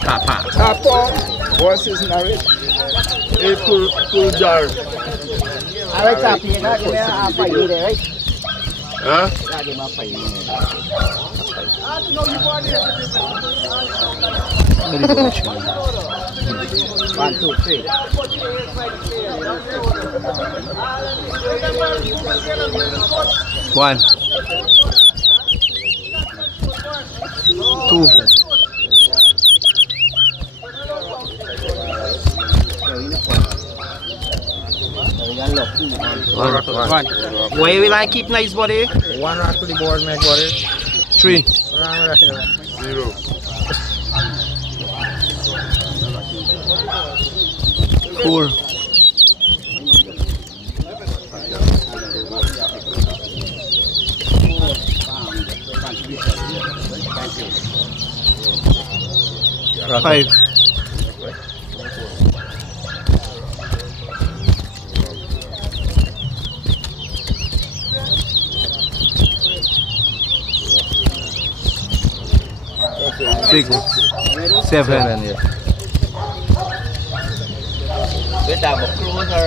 TAPA. TAPA versus NARESH. A full jar. Alright, Tap, you got give me a fight there, right? Huh? Yeah, give me a fight. 1, 2, 3. One. Two. One. Where will I keep nice body? One rack to the board, make body. 3. 0. 4. 5. 6. 7. With that, but close or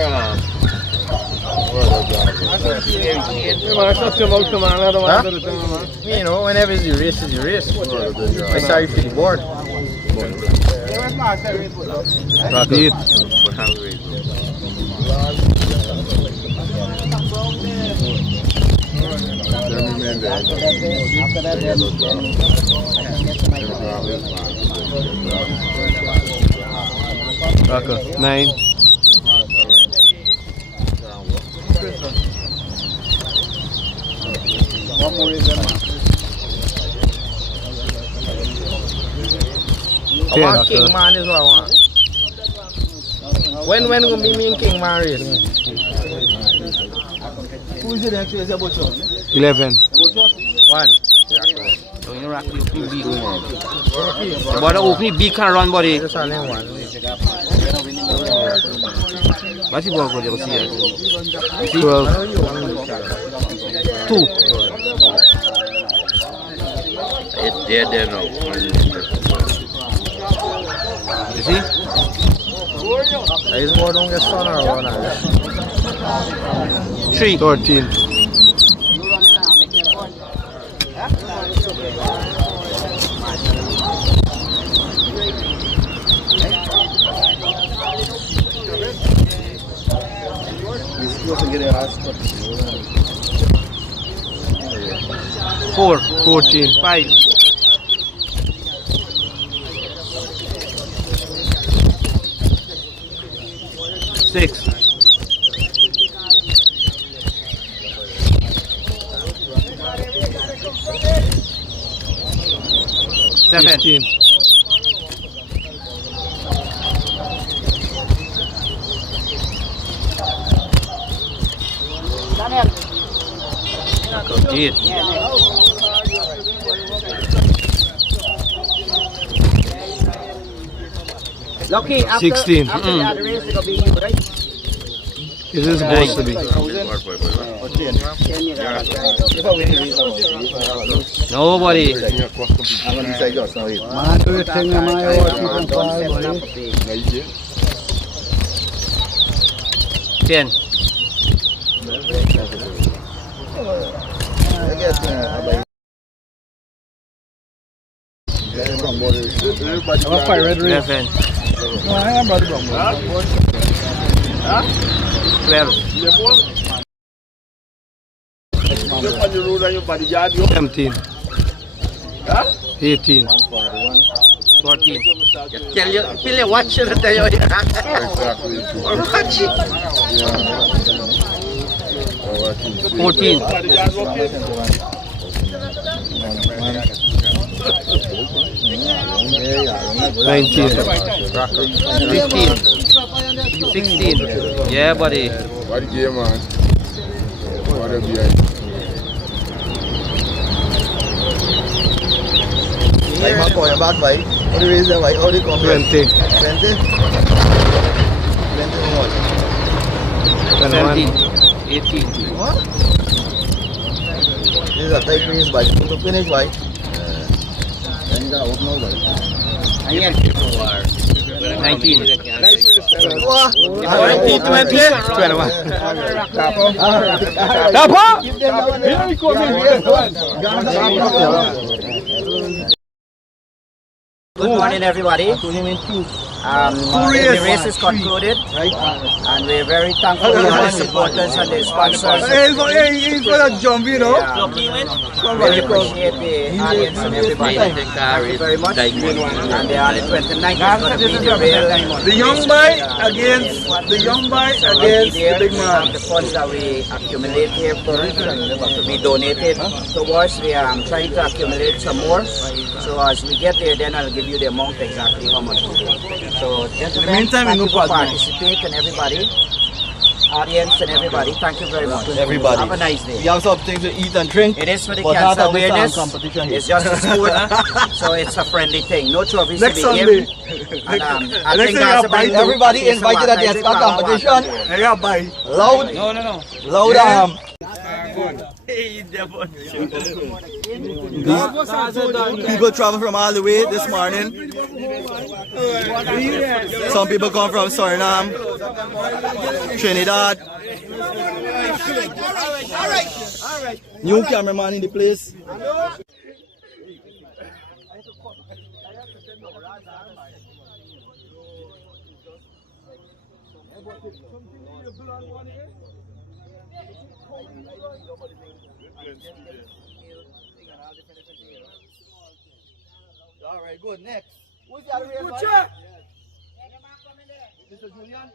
you know, whenever it's your race, it's your race. I'm sorry for the board. Beat. Okay. 9. 10. I want King Man is what I want. When will be me and King Man race? Who is the next race about you? 11. 1. Don't you rock your big. The body open big can run body. Just only 1. What's the ball for you see? 12. 2. It's there now. You see? Is more don't get sun or one? 3. 13. Four. 14. 5. 6. 7. 15. 18. Lucky, after, 16. After the other race, it'll be you, right? It is supposed to be. Nobody. Ten. Red race. 11. No, I am about to go. 12. 17. 18. 14. Tell you, feel you watch it, tell you. Exactly. Watch it. 14. 19. 15. 16. Yeah, buddy. What the game, man? What a behind. Like my boy, back by. What do you raise the white? How do you come? 20. 20? 20 what? 17. 18. What? is a tight race, boy. To finish, boy. Then you gotta open over. 19. 21. TAPA! Good morning, everybody. The race is concluded, and we're very thankful to the supporters and the sponsors. He's gonna jump, you know. Really appreciate the audience and everybody. Thank you very much. And the 29th is going to be the real. The young boy against the young boy against the big man. The funds that we accumulate here for to be donated towards, we are trying to accumulate some more. So as we get there, then I'll give you the amount exactly how much we do. So gentlemen, thank you for participating, and everybody, audience and everybody, thank you very much. Everybody. Have a nice day. You have something to eat and drink. It is for the But cancer not at this awareness. competition here. It's just a sport, so it's a friendly thing. No trophies Next to be Sunday. given. And, I Next think Sunday, that's about it. everybody invited at the Escort competition. Yeah, bye. Loud. No. Loud. People travel from all the way this morning. Some people come from Suriname, Trinidad. All right. New cameraman in the place. All right, good. Next. Who's the other race? Mr. Julian.